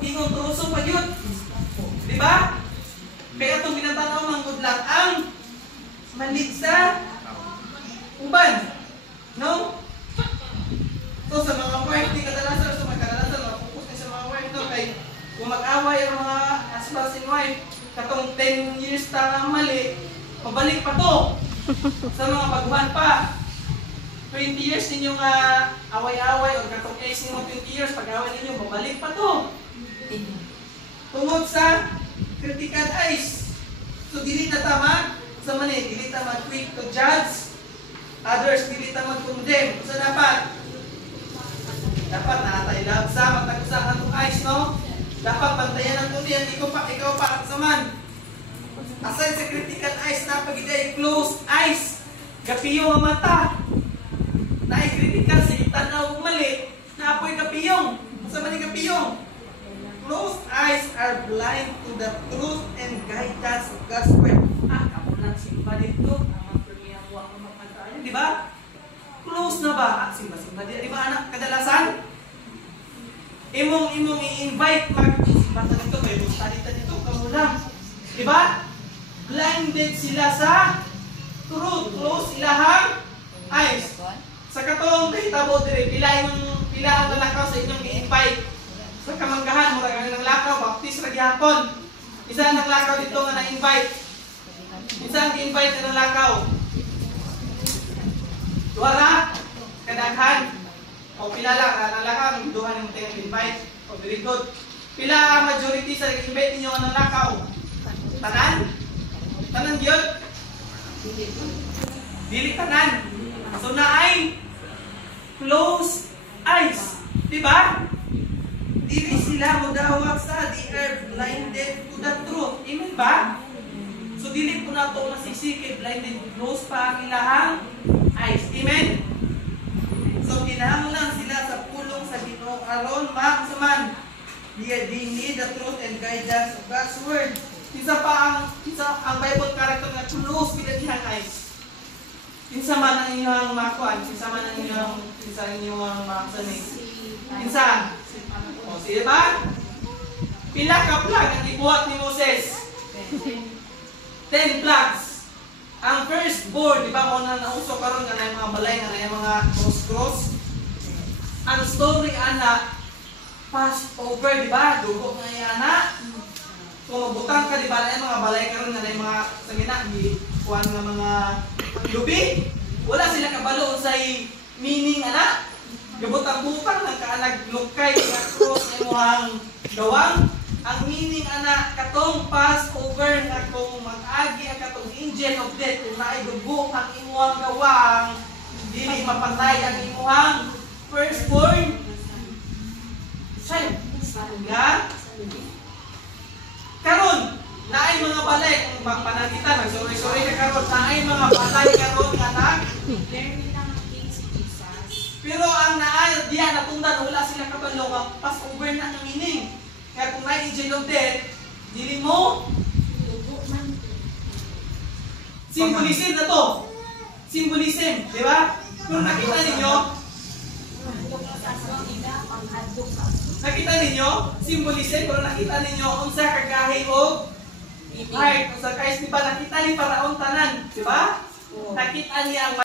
Ingong truso pa yun. Di ba? Kaya itong binatanaw ng gudlang ang malig sa uban. No? So sa mga wife, di kadalasan, so magkadalasan, mapupunta sa mga wife, no? Kaya kung mag-away ang mga husband and wife, katong 10 years na mali, pabalik pa to. Sa mga baguhan pa. 20 years ninyong away-away, o katong case ninyo 20 years, pag-away ninyo, pabalik pa to. Tungod sa critical eyes. So dili na tama, sa mani, dili ta mag-quick to judge, others dili ta mag-condemn. So dapat natay love sa matag-usa atong eyes, no? Dapat bantayan ang kundian, ikaw pa sa man. Aside sa critical eyes, napagiday closed eyes. Gapiyong ang mata. Naay critical sa tanaw mali, naapoy gapiyong. Sa man gapiyong. Closed eyes are blind to the truth and guidance of God's word. Kamu lang simba dito. Ang premiang buwak ng magkantaan. Di ba? Close na ba? Simba-simba dito. Di ba anak? Kadalasan? Imong i-invite mag-simba sa dito. May busalita dito. Kamu lang. Di ba? Blinded sila sa truth. Close ilahang eyes. Sa katong kahitabo dire, pila ang lalakaw sa inyong i-invite. Sa kamanggahan, murag ang lakaw, baptist ragyapon. Isa ang lakaw dito nga na-invite. Isa ang i-invite na lakaw. Duwara, kadaghan. O pila lang, ang lakaw, ang duhan yung tingin invite. O very good. Pila ang majority sa invite ninyo ang lakaw? Tanan? Tanan yun? Dili tanan. So na ay close eyes. Diba? Dili sila modawat sa they are blinded to the truth. Amen ba? So dili po na ito nasisikip, blinded, close pa ang ilahang eyes. Amen? So kinahanglan lang sila sa pulong sa Ginoo aron maaksaman. They need the truth and guidance of God's word. Isa ang Bible character na close pinagihang eyes. Kinsa man ang inyong makuan, kinsa man ang inyong maksanig. Kinsa? O, sige ba? Pila ka flag ang ibuhat ni Moses? 10 flags. Ang first board, di ba mo na nauso karon nga na mga balay, nga na mga cross-cross. Ang story, ana, Passover, di ba? Dugo nga yung ana. Kung mabutang ka, di ba, na mga balay karon nga na mga sangina, kuhan nga mga lubi. Wala sila kabalo sa meaning, ana. Gabutang-butang nagkaanaglukay nga cross na imuhang gawang. Ang meaning ana katong Passover nga kung mag-agi ang katong angel of death kung naidugok ang imuhang gawang dili mapatay ang imuhang firstborn child. Nga karon naay mga balay kung magpanakita nagsorry na karon naay mga balay karon nga nag pero ang diya natundan, wala sila kabalo nga Passover na ng meaning. Kaya kung may angel of death, dili mo symbolism na to. Symbolism, di ba? Kung nakita ninyo, symbolism, kung nakita ninyo, kung sa kagahi o heart, kung sa kais, di ba, nakita ni Paraon tanan, di ba? Nakita niya ang